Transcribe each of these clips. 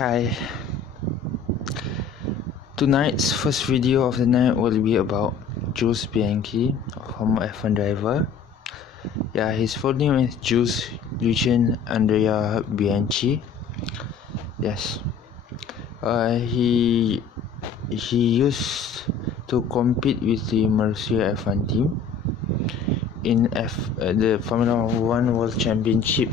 Hi. Tonight's first video of the night will be about Jules Bianchi, a former F1 driver. Yeah, his full name is Jules Lucien Andrea Bianchi. Yes. He used to compete with the Marussia F1 team in the Formula 1 World Championship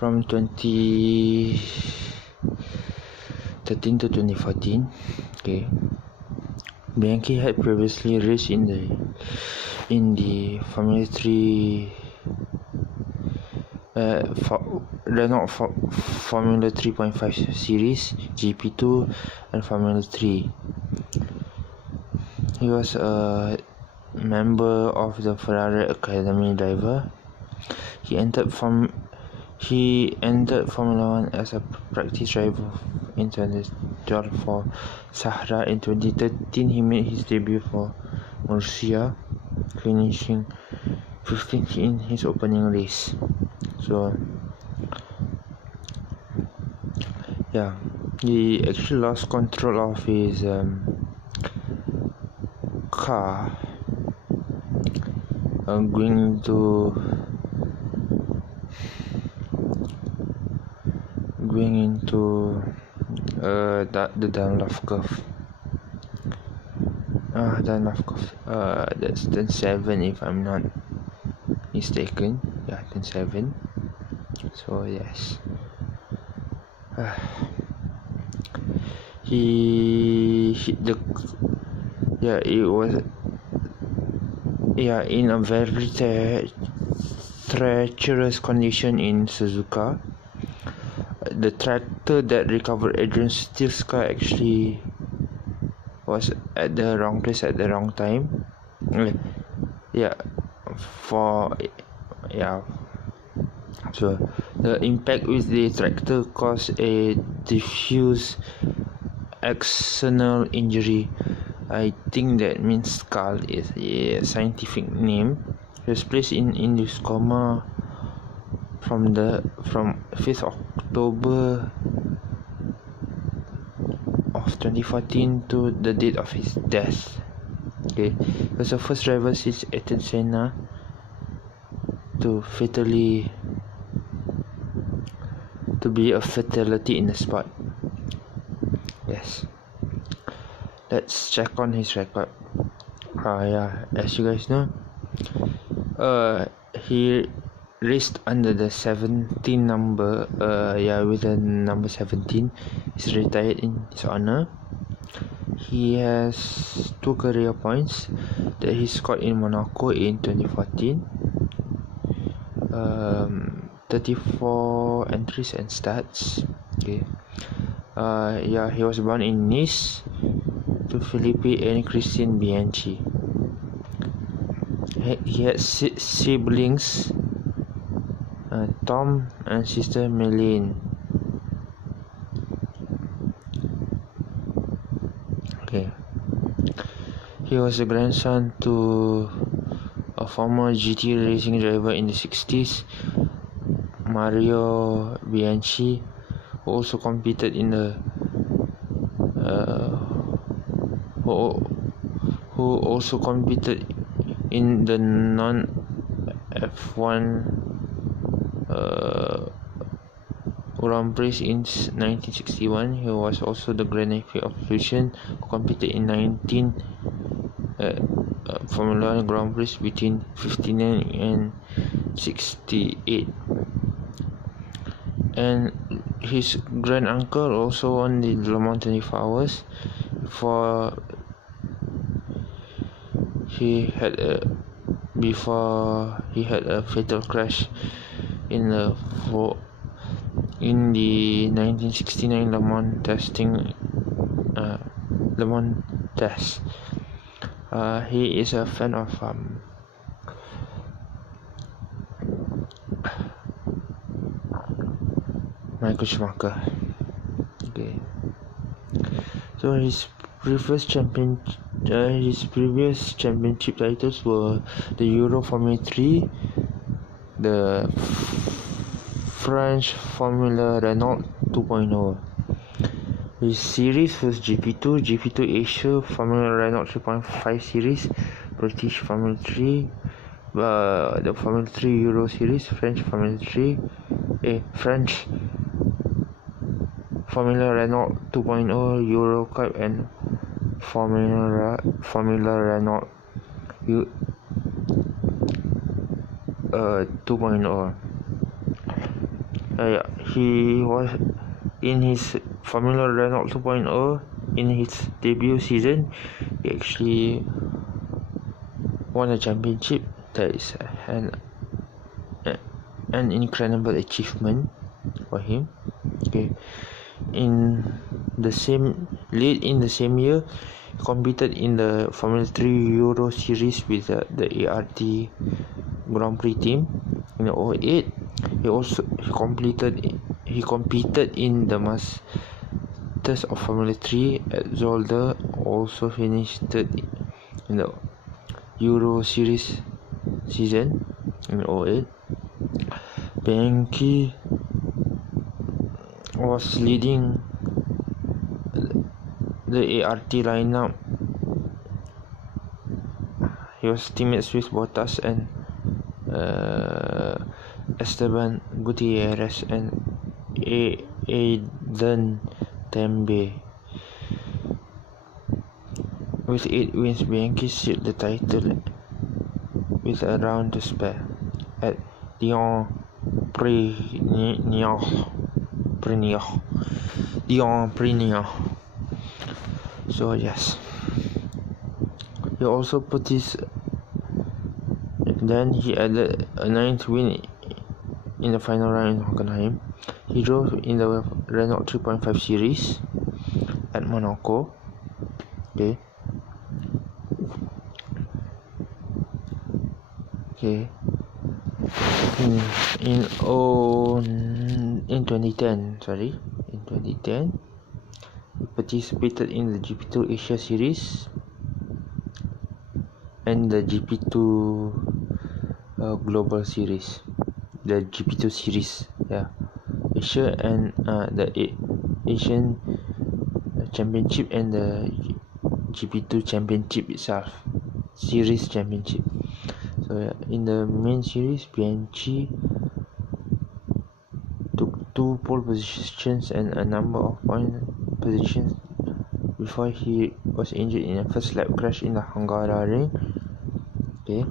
from 2013 to 2014. Okay. Bianchi had previously raced in the Formula 3 Renault Formula 3.5 series, GP2 and Formula 3. He was a member of the Ferrari Academy driver. He entered Formula 1 as a practice driver in 2012 for Sahra. In 2013, he made his debut for Marussia, finishing 15th in his opening race. So, yeah, he actually lost control of his car going into the Dunlop curve. That's turn 7 if I'm not mistaken. Yeah, turn 7. So yes. In a very treacherous condition in Suzuka. The tractor that recovered Adrian Steele's car actually was at the wrong place at the wrong time. So the impact with the tractor caused a diffuse axonal injury. I think that means skull is a scientific name. He was placed in induced coma from 5th October of 2014 to the date of his death. Okay, he was the first driver since Ayrton Senna to be a fatality in the sport. Yes. Let's check on his record. As you guys know, he raced under the 17 number. With the number 17. He's retired in his honor. He has 2 career points that he scored in Monaco in 2014. 34 entries and stats. Okay. He was born in Nice to Philippe and Christine Bianchi. He had siblings, Tom and sister Mylène. Okay. He was a grandson to a former GT racing driver in the 60s, Mario Bianchi, who also competed in the non-F1 Grand Prix in 1961. He was also the grandnephew of Lucien, who competed in 19 Formula 1 Grand Prix between 59 and 68. And his granduncle also won the Le Mans 24 Hours before he had a fatal crash in the 1969 Le Mans test. He is a fan of Michael Schumacher. Okay. So his previous championship titles were the Euro Formula 3, the French Formula Renault 2.0, His series was GP2, GP2 Asia, Formula Renault 3.5 series, British Formula 3, the Formula 3 Euro series, French Formula 3, French Formula Renault 2.0, Euro Cup, and Formula Renault 2.0. He was in his Formula Renault 2.0 in his debut season. He actually won a championship. That is an incredible achievement for him. Okay, late in the same year, he competed in the Formula 3 Euro Series with the ART Grand Prix team in 2008. He competed in the Masters of Formula 3 at Zolder. Also finished in the Euro Series season in 2008. Bianchi was leading the ART lineup. He was teammates with Bottas and Esteban Gutierrez and Aiden Tembe. With 8 wins, Bianchi sealed the title with a round to spare at Dion Prignac. So yes, he also put his. Then he added a 9th win in the final round in Hockenheim. He drove in the Renault 3.5 series at Monaco. Okay. In 2010, he participated in the GP2 Asia series and the GP2 Global series, the GP2 series, Asia and the Asian Championship and the GP2 Championship itself, Series Championship. So in the main series, Bianchi took 2 pole positions and a number of point positions before he was injured in a first lap crash in the Hungaroring. Okay,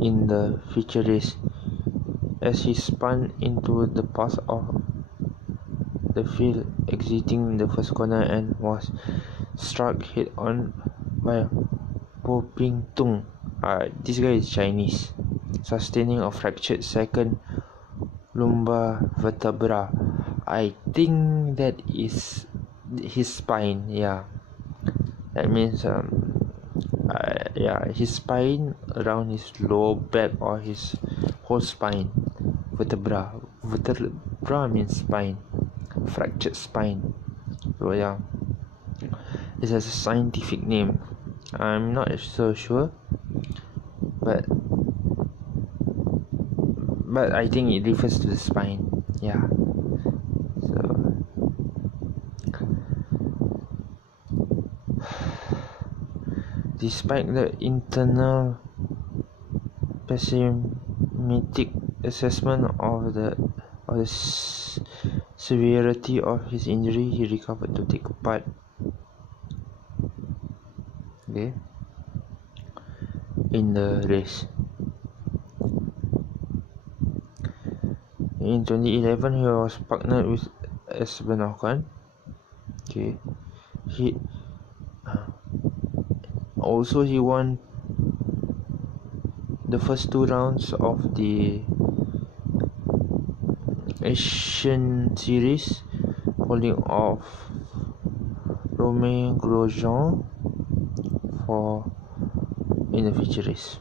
in the feature race, as he spun into the path of the field exiting the first corner and was struck head on by Po Ping Tung. This guy is Chinese, sustaining a fractured second lumbar vertebra. I think that is his spine. That means his spine around his lower back or his whole spine. Vertebra means spine, fractured spine. So this has a scientific name. I'm not so sure, but I think it refers to the spine. So despite the internal pessimistic assessment of the severity of his injury, he recovered to take part. In the race. In 2011, he was partnered with Esteban Ocon. He won the first 2 rounds of the Asian series, holding off Romain Grosjean in the feature race,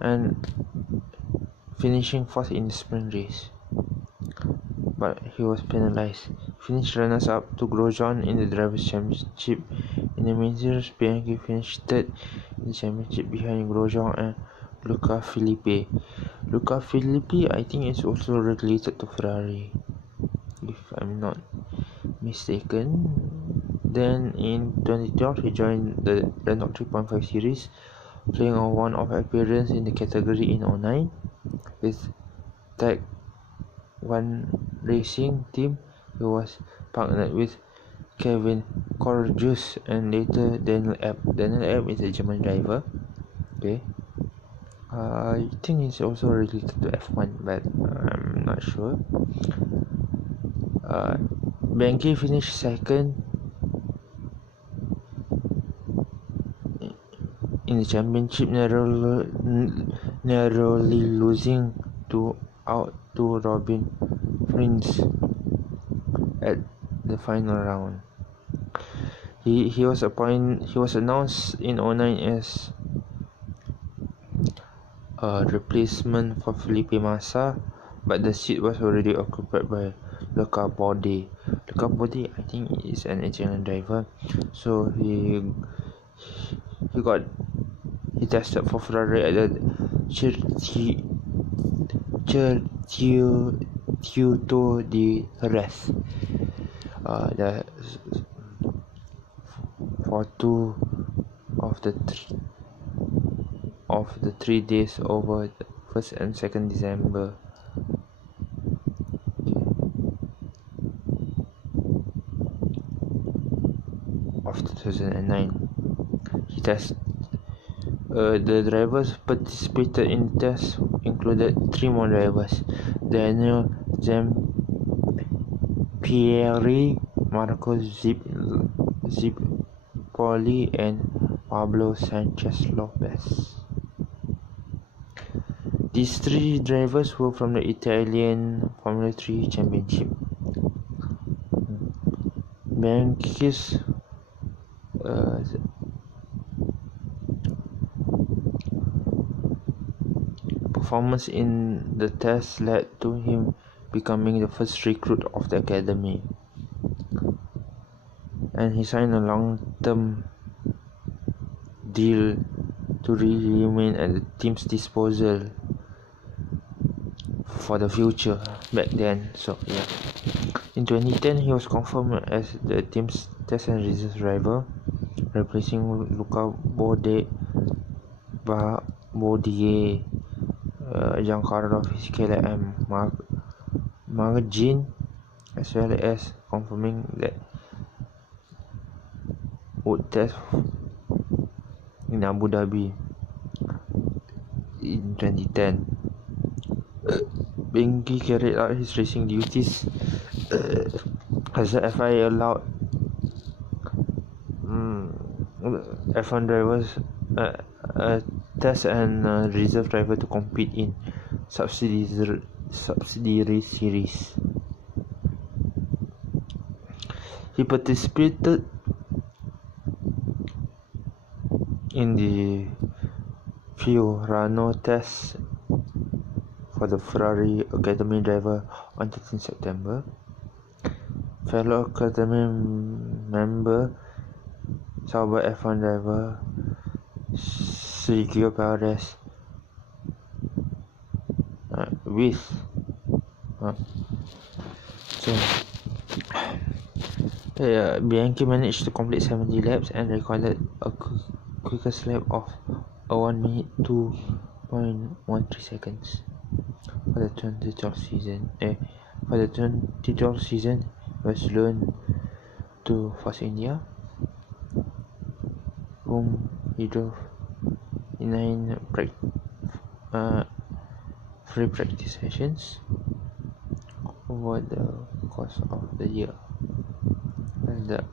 and finishing 4th in the sprint race, but he was penalized. Finished runners-up to Grosjean in the Drivers' Championship. In the main series, Bianchi finished 3rd in the championship behind Grosjean and Luca Filippi. I think is also related to Ferrari. if I'm not mistaken. Then in 2012 he joined the Renault 3.5 series, playing a one-off appearance in the category in 2009 with Tech 1 Racing Team. He was partnered with Kevin Korjus and later Daniel Abt. Daniel Abt is a German driver. Okay. I think it's also related to F1, but I'm not sure. Bianchi finished second in the championship, narrowly losing out to Robin Frijns at the final round. He was announced in 2009 as a replacement for Felipe Massa, but the seat was already occupied by Luca Bode. Luca Bode, I think, is an Italian driver, so he tested for Ferrari at the Circuito di Jerez. For 2 of the 3 days over the 1st and 2nd December. Of 2009. The drivers participated in the test included 3 more drivers: Daniel Zampieri, Marco Zippoli, and Pablo Sanchez Lopez. These 3 drivers were from the Italian Formula 3 Championship. Bianchi's performance in the test led to him becoming the first recruit of the academy, and he signed a long-term deal to remain at the team's disposal for the future back then. So yeah, in 2010 he was confirmed as the team's test and reserve driver, replacing Luca Bode, Giancarlo Fisichella and Margin, as well as confirming that would test in Abu Dhabi in 2010. Bianchi carried out his racing duties as the FIA allowed F1 drivers test and reserve driver to compete in subsidiary series. He participated in the Fiorano test for the Ferrari Academy driver on 13 September. Fellow Academy member, Sauber F1 driver Sergio Perez Bianchi managed to complete 70 laps and recorded a quickest lap of 1 minute 2.13 seconds for the 2012 season. For the 2012 season, he was loaned to Force India, whom he drove in 9 free practice sessions over the course of the year. And the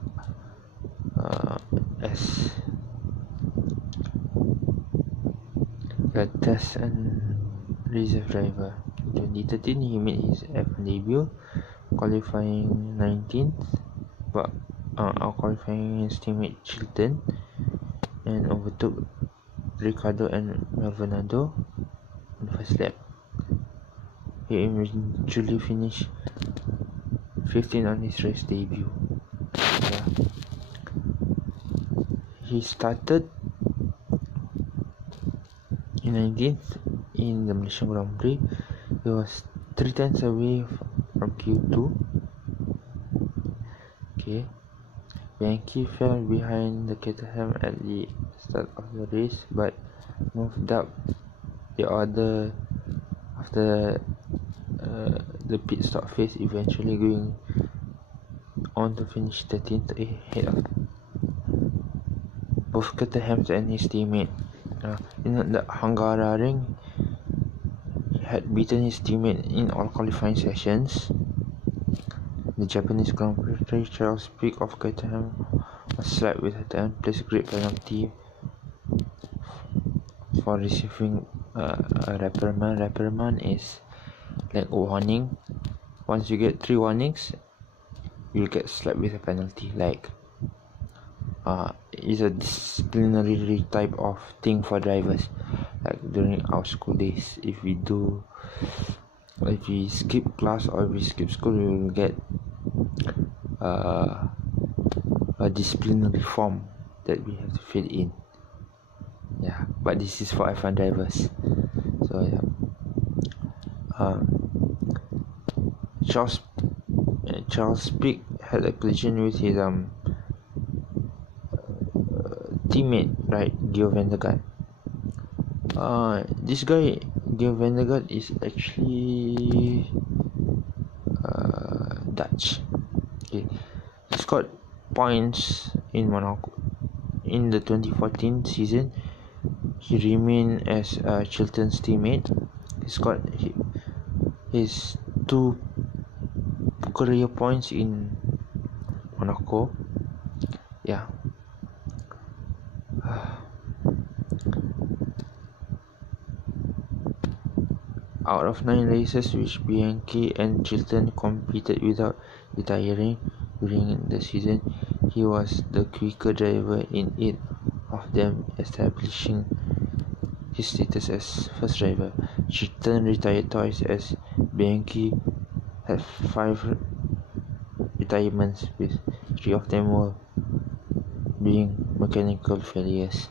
test and reserve driver. In 2013, he made his F1 debut, qualifying 19th, but qualifying his teammate Chilton, and overtook Ricciardo and Maldonado on the first lap. He eventually finished 15th on his race debut. He started in 19th in the Malaysian Grand Prix. He was 3 tenths away from Q2 Okay. Bianchi fell behind the Caterham at the start of the race, but moved up the order after the pit stop phase, eventually going on to finish 13th ahead of both Caterham and his teammate. In the Hungaroring, he had beaten his teammate in all qualifying sessions. The Japanese Grand Prix Charles Pic of Caterham was slapped with a 10th-place grid penalty for receiving a reprimand. Reprimand is like a warning. Once you get 3 warnings, you'll get slapped with a penalty. Like it's a disciplinary type of thing for drivers. Like during our school days, if we skip class or if we skip school, we will get a disciplinary form that we have to fill in. Yeah, but this is for F1 drivers. So yeah, Charles Pic had a collision with his teammate, right, Gio van der Garde. This guy, Gio van der Garde, is actually Dutch. Okay. He scored points in Monaco in the 2014 season. He remained as Chilton's teammate. He scored his 2 career points in Monaco. Yeah. Out of 9 races which Bianchi and Chilton competed without retiring during the season, he was the quicker driver in 8 of them, establishing his status as first driver. Chilton retired twice, as Bianchi had 5 retirements, with 3 of them were being mechanical failures.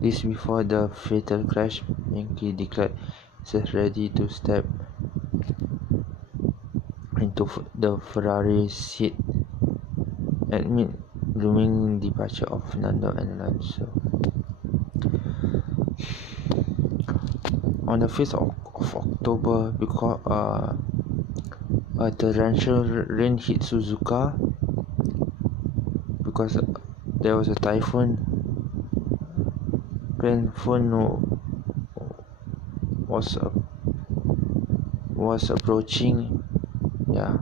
This before the fatal crash, Bianchi declared himself ready to step into the Ferrari seat amid looming departure of Fernando Alonso. On the 5th of October, because a torrential rain hit Suzuka because there was a typhoon. Was approaching. Yeah,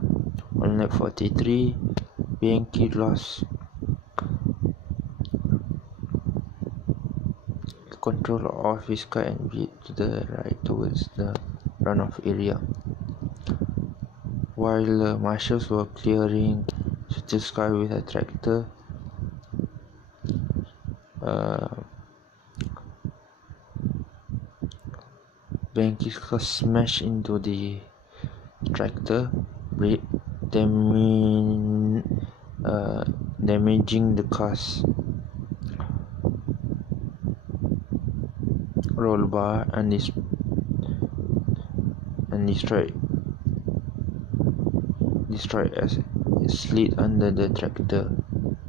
on lap 43, Bianchi lost control of his car and veered to the right towards the runoff area. While the marshals were clearing the sky with a tractor, Bianchi's car smashed into the tractor, damaging the car's roll bar and destroyed as it slid under the tractor.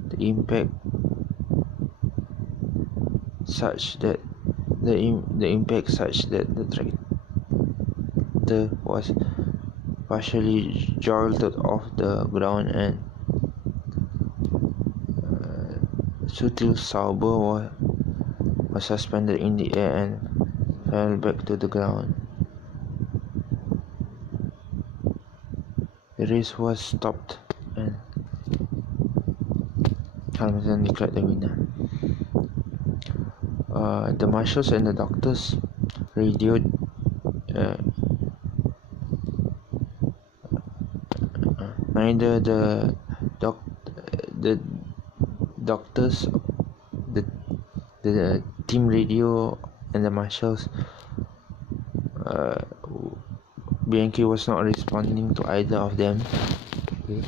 The impact such that the tractor was partially jolted off the ground, and Sutil Sauber was suspended in the air and fell back to the ground. The race was stopped and Hamilton declared the winner. The marshals and the doctors radioed neither the doctors, the team radio, and the marshals. Bianchi was not responding to either of them. Okay.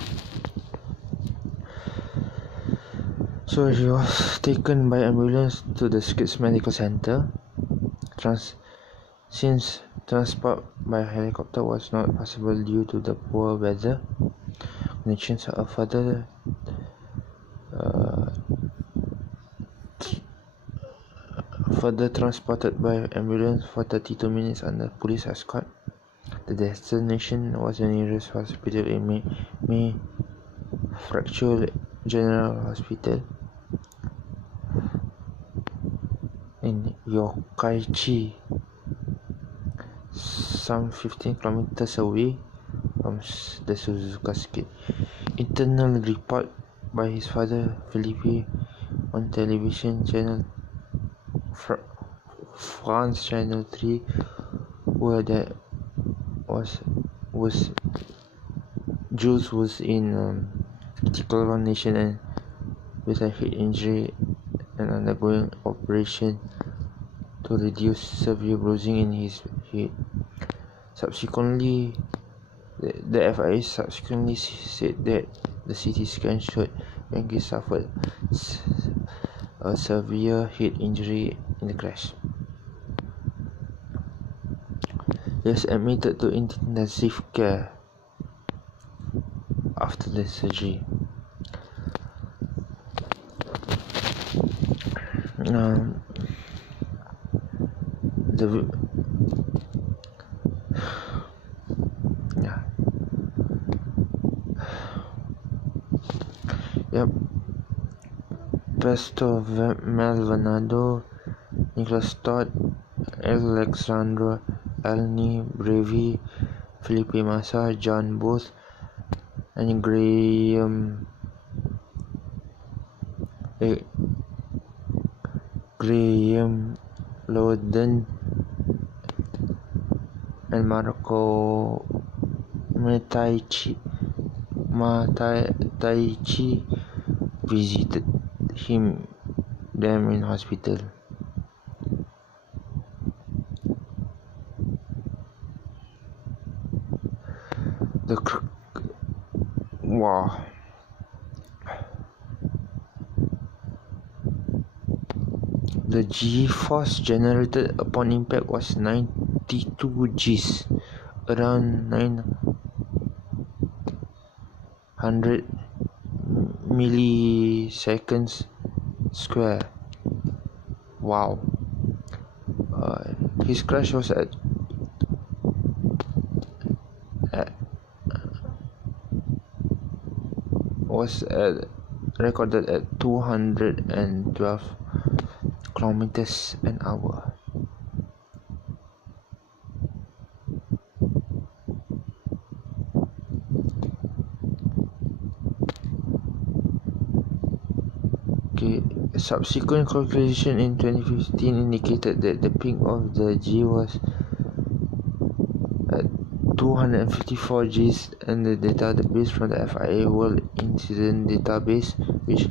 So he was taken by ambulance to the Skids Medical Center. Since transport by helicopter was not possible due to the poor weather nations are further transported by ambulance for 32 minutes under police escort. The destination was the nearest hospital in May Fracture General Hospital in Yokkaichi, some 15 kilometers away from the Suzuka Skate. Internal report by his father Philippe on television channel France Channel 3 where there was Jules was in critical condition and with a head injury and undergoing operation to reduce severe bruising in his head. Subsequently, the FIA subsequently said that the CT scan showed Bianchi suffered a severe head injury in the crash. He was admitted to intensive care after the surgery. Pesto Maldonado, Nicholas Todd, Alexandra Elney, Brevi, Felipe Massa, John Booth, and Graham Loden, and Marco Mataichi visited them in hospital. The G-force generated upon impact was 92 Gs, around 900 milliseconds square. Wow. His crash was recorded at 212 kilometers an hour. Subsequent calculation in 2015 indicated that the peak of the G was at 254 Gs, and the database from the FIA World Incident Database, which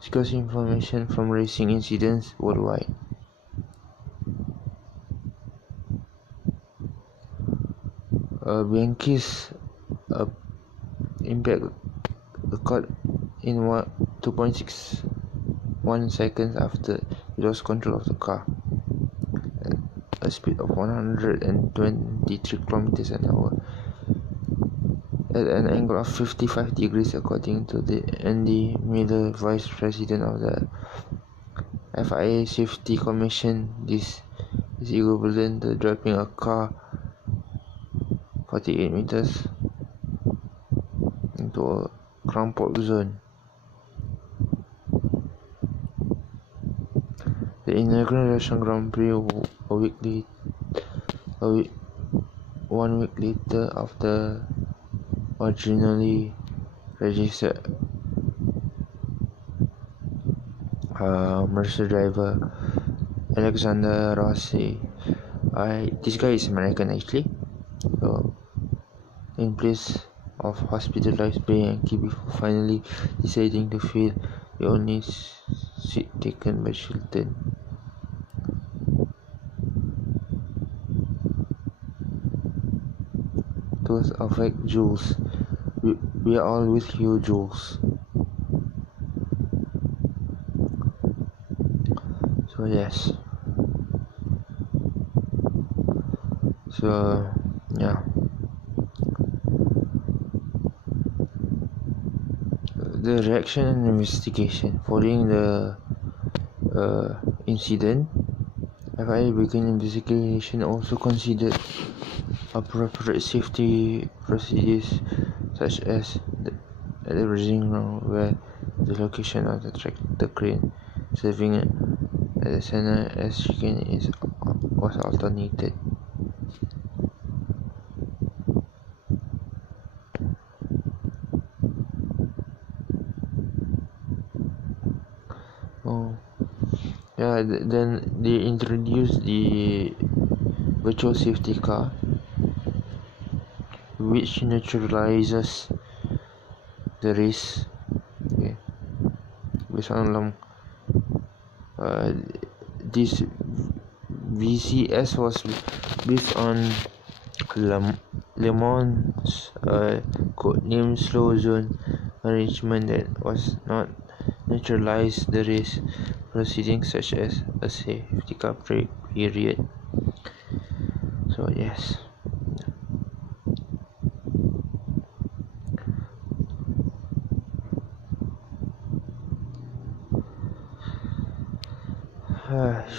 scores information from racing incidents worldwide. Bianchi's impact occurred in 2.61 seconds after he lost control of the car at a speed of 123 kilometers an hour at an angle of 55 degrees, according to Andy Miller, Vice President of the FIA Safety Commission. This is equivalent to dropping a car 48 meters into a crumpled zone. The inaugural Russian Grand Prix 1 week later after originally registered Mercer driver Alexander Rossi. This guy is American actually. So, in place of hospitalized Bianchi before finally deciding to fill the only seat taken by Chilton. Tours avec Jules. We are all with you, Jules. So yes. So yeah. the reaction and investigation following the incident. FIA began investigation, also considered appropriate safety procedures such as at the racing ground, where the location of the tractor crane serving at the center as chicane was alternated. Then they introduced the virtual safety car, which neutralizes the race. Based on this VCS was based on Le Mans codename slow zone arrangement that was not neutralize the race proceedings, such as a safety car period. So yes.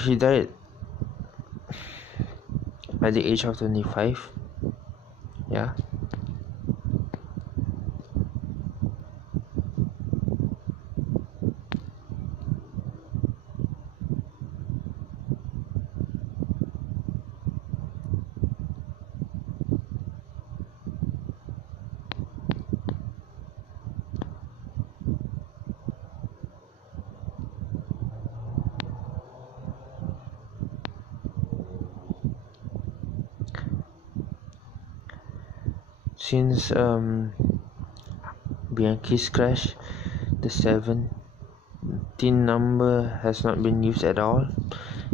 She died at the age of 25. Yeah. Since Bianchi's crash, the 17 number has not been used at all.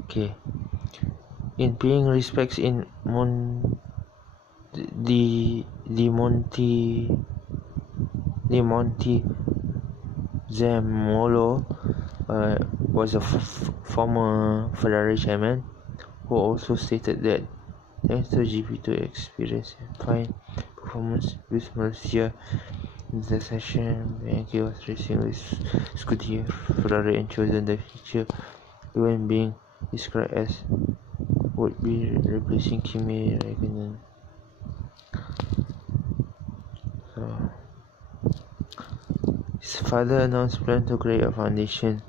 Okay. In paying respects in the Monte Zamolo was a former Ferrari chairman, who also stated that thanks to GP2 experience and fine performance with Malaysia in the session, Bianchi was racing with Scuderia Ferrari and chosen the future event being described as would be replacing Kimi Räikkönen. So, his father announced plan to create a foundation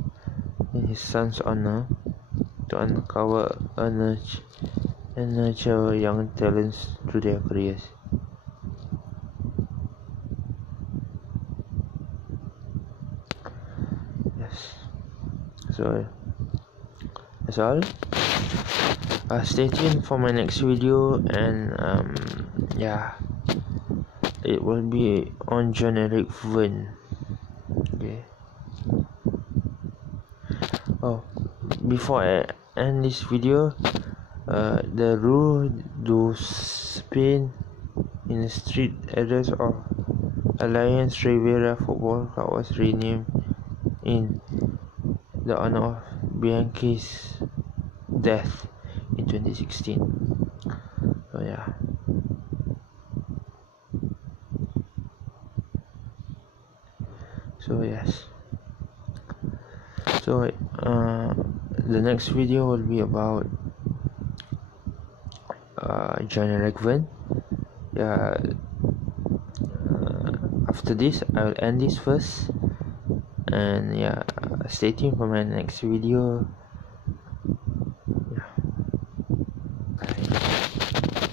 in his son's honor to uncover and nurture young talents through their careers. Yes. So that's all. Stay tuned for my next video, and it will be on Jean-Eric Vergne. Okay. Before I end this video, the Rue du Spain in the street address of Alliance Riviera Football Club was renamed in the honor of Bianchi's death in 2016. So yeah. So yes. So the next video will be about Jean-Eric Vergne. After this, I will end this first, and stay tuned for my next video.